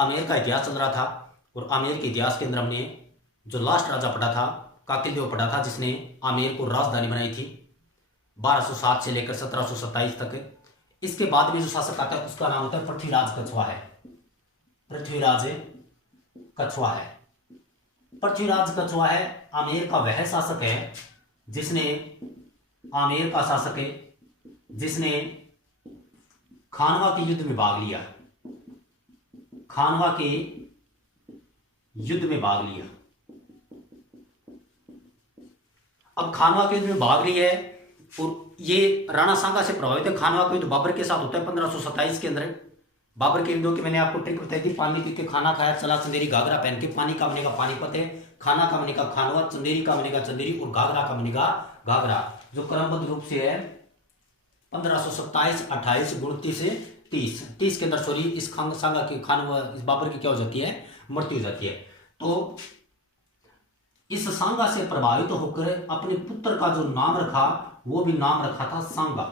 आमेर का इतिहास चल रहा था और आमेर के इतिहास के अंदर हमने जो लास्ट राजा पढ़ा था काकिलदेव पढ़ा था, जिसने आमेर को राजधानी बनाई थी 1207 से लेकर 1727 तक। इसके बाद में जो शासक आता है उसका नाम होता है पृथ्वीराज कछवाहा है। पृथ्वीराज कछवाहा है। पृथ्वीराज कछवाहा है आमेर का वह शासक है जिसने आमेर का शासक है जिसने खानवा के युद्ध में भाग लिया। खानवा के युद्ध में भाग लिया। अब खानवा के युद्ध में भाग रही है और ये राणा सांगा से प्रभावित है। खानवा का युद्ध बाबर के साथ होता है 1527 के अंदर। बाबर के युद्धों की मैंने आपको ट्रिक बताई थी। पानी पी के खाना खाया, चला चंदेरी, घाघरा पहन के। पानी का बनेगा पानीपत है, खाना का बनेगा खानवा, चंदेरी का बनेगा चंदेरी और घाघरा का बनेगा घाघरा, जो क्रमबद्ध रूप से है 1527, 28, 29 से 30 के अंदर सॉरी इस सांगा के खानवा इस बाबर की क्या हो जाती है, मृत्यु हो जाती है। तो इस सांगा से प्रभावित होकर अपने पुत्र का जो नाम रखा वो भी नाम रखा था सांगा।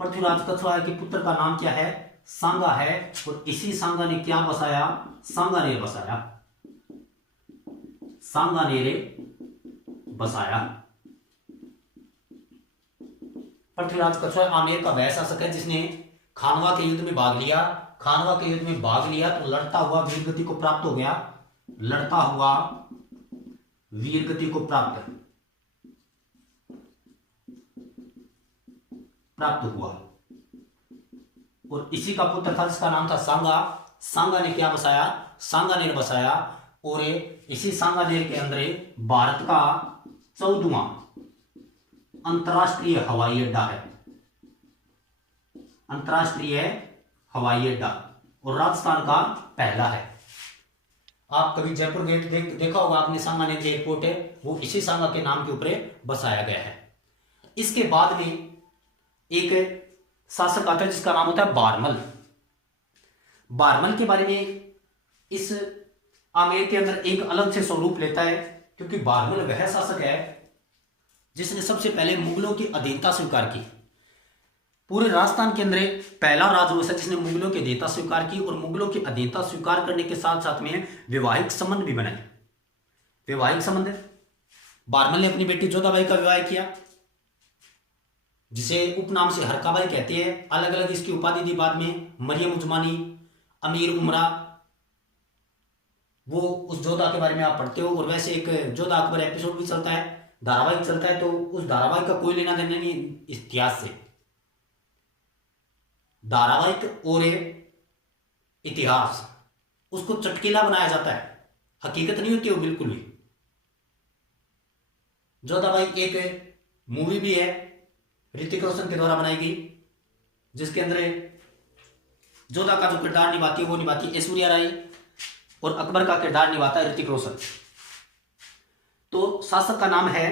पृथ्वीराज कछवाहा के पुत्र का नाम क्या है, सांगा है। और इसी सांगा ने क्या बसाया, सांगानेर बसाया। सांगानेर बसाया। पृथ्वीराज कछवाहा आमेर का वह शासक है जिसने खानवा के युद्ध में भाग लिया। खानवा के युद्ध में भाग लिया तो लड़ता हुआ वीरगति को प्राप्त हो गया। लड़ता हुआ वीरगति को प्राप्त हुआ और इसी का पुत्र था जिसका नाम था सांगा। सांगा ने क्या बसाया, सांगानेर बसाया। और इसी सांगानेर के अंदर भारत का 14वां अंतरराष्ट्रीय हवाई अड्डा है। अंतरराष्ट्रीय हवाई अड्डा और राजस्थान का पहला है। आप कभी जयपुर गेट देखा होगा आपने, सांगानेर एयरपोर्ट है, वो इसी सांगा के नाम के ऊपर बसाया गया है। इसके बाद में एक शासक आता है जिसका नाम होता है बारमल। बारमल के बारे में इस आमेर के अंदर एक अलग से स्वरूप लेता है, क्योंकि बारमल वह शासक है जिसने सबसे पहले मुगलों की अधीनता स्वीकार की। पूरे राजस्थान के अंदर पहला राजवंश है जिसने मुगलों की अधीनता स्वीकार की और मुगलों की अधीनता स्वीकार करने के साथ साथ में वैवाहिक संबंध भी बनाए। वैवाहिक संबंध, बारमल ने अपनी बेटी जोधाबाई का विवाह किया, जिसे उपनाम से हरकाबाई कहते हैं। अलग अलग इसकी उपाधि दी बाद में, मरियम उजमानी, अमीर उमरा, वो उस जोधा के बारे में आप पढ़ते हो। और वैसे एक जोधा अकबर एपिसोड भी चलता है, धारावाहिक चलता है, तो उस धारावाहिक का कोई लेना देना नहीं इतिहास से। धारावाहिक और इतिहास उसको चटकीला बनाया जाता है, हकीकत नहीं होती वो बिल्कुल भी। जोधाबाई एक मूवी भी है, ऋतिक रोशन के द्वारा बनाई गई, जिसके अंदर जोधा का जो किरदार निभाती है वो निभाती है ऐश्वर्या राय और अकबर का किरदार निभाता है ऋतिक रोशन। तो शासक का नाम है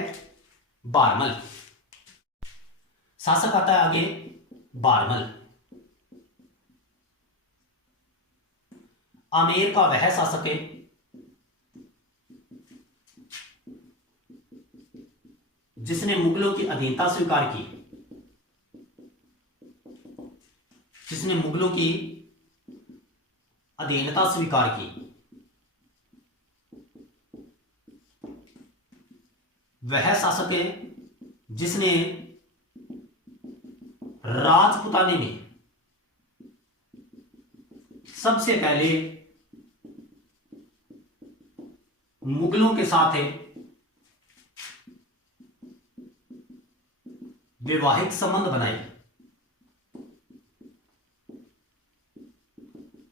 बारमल। शासक आता है आगे बारमल। आमेर का वह शासक है जिसने मुगलों की अधीनता स्वीकार की। जिसने मुगलों की अधीनता स्वीकार की। वह शासक है जिसने राजपुताने में सबसे पहले मुगलों के साथ वैवाहिक संबंध बनाए।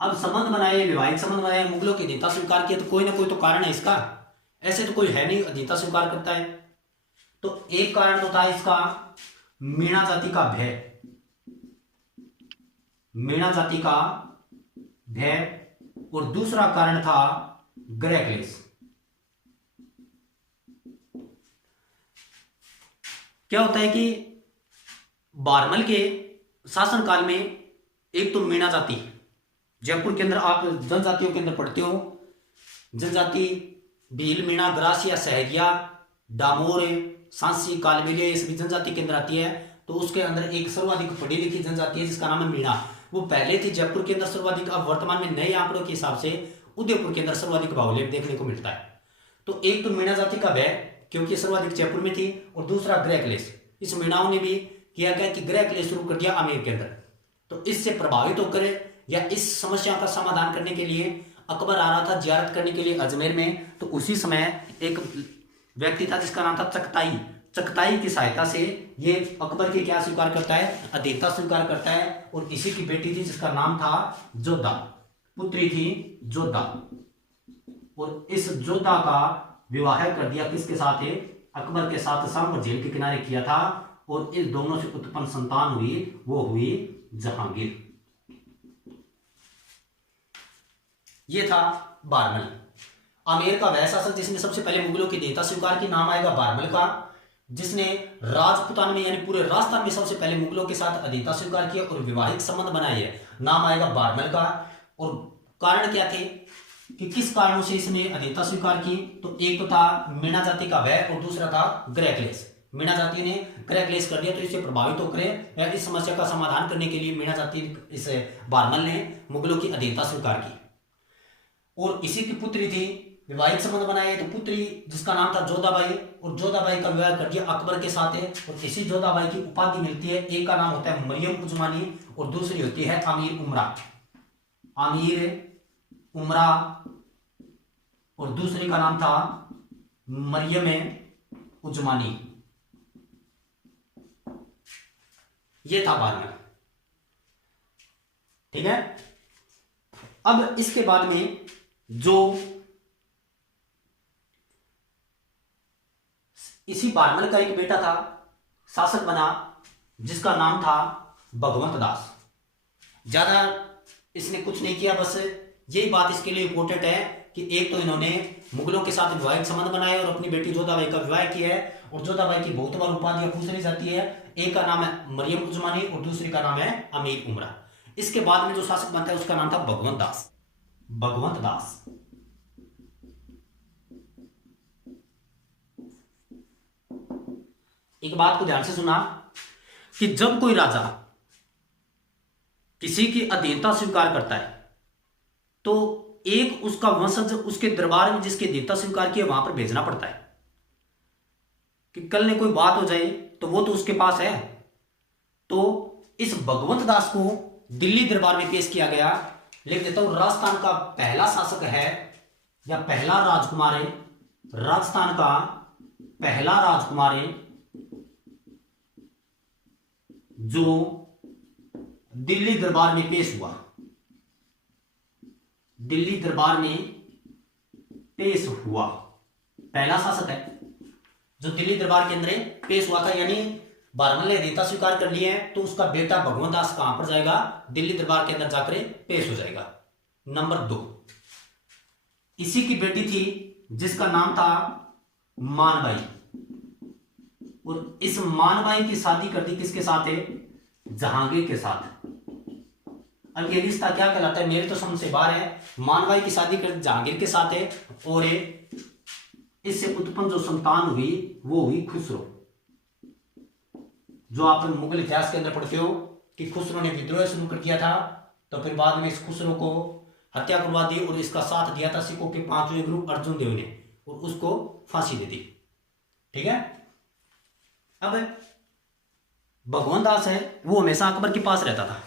अब संबंध बनाए, वैवाहिक संबंध बनाए, मुगलों की अधीनता स्वीकार किया, तो कोई ना कोई तो कारण है इसका। ऐसे तो कोई है नहीं अधीनता स्वीकार करता है। तो एक कारण तो था इसका मीणा जाति का भय। मीणा जाति का भय। और दूसरा कारण था गृह क्लेश। क्या होता है कि बारमल के शासनकाल में एक तो मीणा जाति, जयपुर के अंदर आप जनजातियों के अंदर पढ़ते हो, जनजाति भील, मीणा, ग्रासिया, सहरिया, डामोर, सांसी, कालबेलिया, ये सभी जनजाति के अंदर आती है। तो उसके अंदर एक सर्वाधिक पढ़ी लिखी जनजाति है जिसका नाम है मीणा। वो पहले थी जयपुर के अंदर सर्वाधिक, अब वर्तमान में नए आंकड़ों के हिसाब से उदयपुर के अंदर सर्वाधिक बाहुल्य देखने को मिलता है। तो एक तो मीणा जाति का व्यय क्योंकि सर्वाधिक जयपुर में थी, और दूसरा गृह क्लेश। इस मीणाओं ने भी किया गया कि गृह क्लेश शुरू कर दिया आमेर के अंदर। तो इससे प्रभावित होकर या इस समस्या का समाधान करने के लिए अकबर आ रहा था जियारत करने के लिए अजमेर में। तो उसी समय एक व्यक्ति था जिसका नाम था चगताई। चगताई की सहायता से ये अकबर की क्या स्वीकार करता है, अधीनता स्वीकार करता है। और इसी की बेटी थी जिसका नाम था जोधा, पुत्री थी जोधा। और इस जोधा का विवाह कर दिया किसके साथ है, अकबर के साथ सांबर झील के किनारे किया था। और इस दोनों से उत्पन्न संतान हुई, वो हुई जहांगीर। ये था बारमल, आमेर का वह शासक जिसने सबसे पहले मुगलों की देयता स्वीकार की। नाम आएगा बारमल का, जिसने राजपुतान में यानी पूरे राजस्थान में सबसे पहले मुगलों के साथ अधीनता स्वीकार किया और वैवाहिक संबंध बनाए है। नाम आएगा बारमल का। और कारण क्या थे कि किस कारणों से इसने अधीनता स्वीकार की, तो एक तो था मीणा जाति का व्यय और दूसरा था गृह क्लेश। मीणा जाति ने गृह क्लेश कर दिया, तो इससे प्रभावित होकर इस समस्या का समाधान करने के लिए मीणा जाति इस बारमल ने मुगलों की अधीनता स्वीकार की। और इसी की पुत्री थी, विवाहित संबंध बनाए तो पुत्री जिसका नाम था जोधाबाई, और जोधाबाई का विवाह कर दिया अकबर के साथ है। और इसी जोधाबाई की उपाधि मिलती है, एक का नाम होता है मरियम उजमानी और दूसरी होती है अमीर उमरा। अमीर उमरा और दूसरी का नाम था मरियम उजमानी। ये था बारमल, ठीक है। अब इसके बाद में जो इसी बारमल का एक बेटा था, शासक बना, जिसका नाम था भगवंत दास। ज्यादा इसने कुछ नहीं किया, बस यही बात इसके लिए इंपॉर्टेंट है कि एक तो इन्होंने मुगलों के साथ वैवाहिक संबंध बनाए और अपनी बेटी जोधाबाई का विवाह किया है। और जोधाबाई की बहुत बार उपाधियां पूछ ली जाती है, एक का नाम है मरियम उजमानी और दूसरी का नाम है अमीर उमरा। इसके बाद में जो शासक बनता है उसका नाम था भगवंत दास। भगवंत दास एक बात को ध्यान से सुना कि जब कोई राजा किसी की अधीनता स्वीकार करता है तो एक उसका वंशज उसके दरबार में जिसकी अधीनता स्वीकार की है वहां पर भेजना पड़ता है कि कल ने कोई बात हो जाए तो वो तो उसके पास है। तो इस भगवंत दास को दिल्ली दरबार में पेश किया गया। लिख देता हूं, राजस्थान का पहला शासक है या पहला राजकुमार है, राजस्थान का पहला राजकुमार है जो दिल्ली दरबार में पेश हुआ। दिल्ली दरबार में पेश हुआ पहला शासक है जो दिल्ली दरबार के अंदर पेश हुआ था। यानी बारमल ने अधीनता स्वीकार कर ली है तो उसका बेटा भगवंत दास कहां पर जाएगा, दिल्ली दरबार के अंदर जाकर पेश हो जाएगा। नंबर 2, इसी की बेटी थी जिसका नाम था मानबाई। और इस मानबाई की शादी कर दी किसके साथ है, जहांगीर के साथ। अब ये रिश्ता क्या कहलाता है, मेरे तो समझ से बाहर है। मानबाई की शादी कर जहांगीर के साथ है और इससे उत्पन्न जो संतान हुई वो हुई खुसरो। जो आप मुगल इतिहास के अंदर पढ़ते हो कि खुसरो ने विद्रोह शुरू कर दिया था, तो फिर बाद में इस खुसरो को हत्या करवा दी और इसका साथ दिया था सिखों के 5वें गुरु अर्जुन देव ने और उसको फांसी दे दी। ठीक है। अब भगवंत दास है वो हमेशा अकबर के पास रहता था।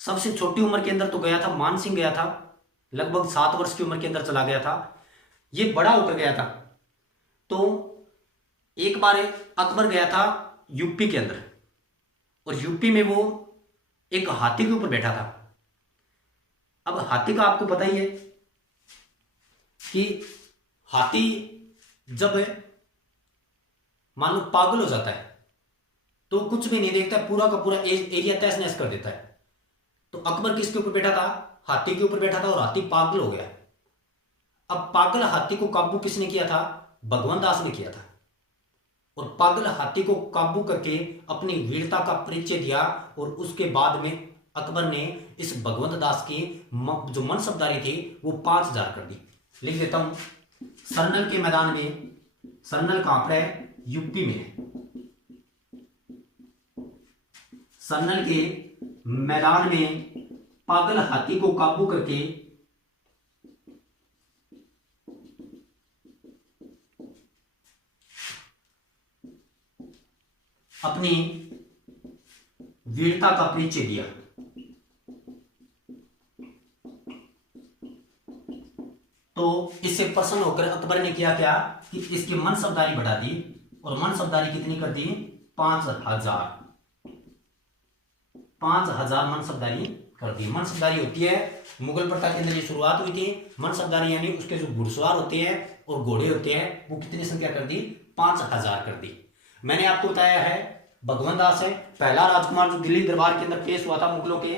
सबसे छोटी उम्र के अंदर तो गया था, मान सिंह गया था, लगभग 7 वर्ष की उम्र के अंदर चला गया था। ये बड़ा होकर गया था। तो एक बार अकबर गया था यूपी के अंदर और यूपी में वो एक हाथी के ऊपर बैठा था। अब हाथी का आपको पता ही है कि हाथी जब मान लो पागल हो जाता है तो कुछ भी नहीं देखता, पूरा का पूरा एरिया तहस नहस कर देता है। तो अकबर किसके ऊपर बैठा था, हाथी के ऊपर बैठा था और हाथी पागल हो गया। अब पागल हाथी को काबू किसने किया था, भगवंत दास ने किया था। और पागल हाथी को काबू करके अपनी वीरता का परिचय दिया और उसके बाद में अकबर ने इस भगवंत दास की जो मनसबदारी थी वो 5000 कर दी। लिख देता हूं, सरनल के मैदान में, सरनल कहां पर है, यूपी में है। सरनल के मैदान में पागल हाथी को काबू करके अपनी वीरता का परिचय दिया। तो इससे प्रसन्न होकर अकबर ने किया क्या कि इसकी मनसबदारी बढ़ा दी, और मनसबदारी कितनी कर दी? 5,000 मनसबदारी कर दी। मनसबदारी होती है, मुगल प्रथा के अंदर ये शुरुआत हुई थी। मनसबदारी यानी उसके जो घुड़सवार होते हैं और घोड़े होते हैं वो कितनी संख्या कर दी? 5,000 कर दी। मैंने आपको बताया है भगवंत दास है पहला राजकुमार जो दिल्ली दरबार के अंदर पेश हुआ था मुगलों के,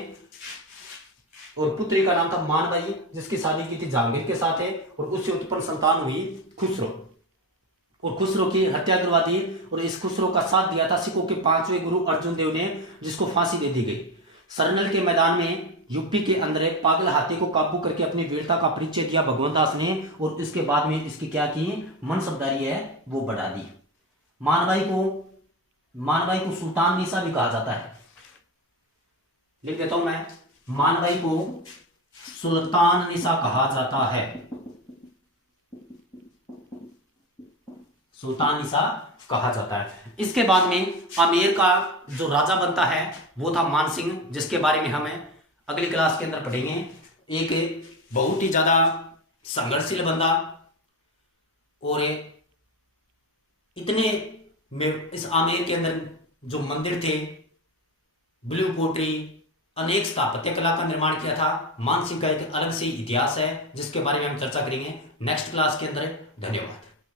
और पुत्री का नाम था मानबाई, जिसकी शादी की थी जहांगीर के साथ है, और उससे उत्पन्न संतान हुई खुसरो, और खुसरो की हत्या करवा दी। और इस खुसरो का साथ दिया था सिखों के 5वें गुरु अर्जुन देव ने, जिसको फांसी दे दी गई। सरनल के मैदान में यूपी के अंदर पागल हाथी को काबू करके अपनी वीरता का परिचय दिया भगवंत दास ने, और इसके बाद में इसकी क्या की? मनसबदारी है वो बढ़ा दी। मानबाई को सुल्तान निसा भी कहा जाता है। लिख देता हूं मैं, मानबाई को सुल्तान निसा कहा जाता है। सुल्तान निसा कहा जाता है। इसके बाद में आमेर का जो राजा बनता है वो था मानसिंह, जिसके बारे में हमें अगली क्लास के अंदर पढ़ेंगे। एक बहुत ही ज्यादा संघर्षशील बंदा, और इतने में इस आमेर के अंदर जो मंदिर थे, ब्लू पोट्री, अनेक स्थापत्य कला का निर्माण किया था। मानसिंह का एक अलग से इतिहास है जिसके बारे में हम चर्चा करेंगे नेक्स्ट क्लास के अंदर। धन्यवाद।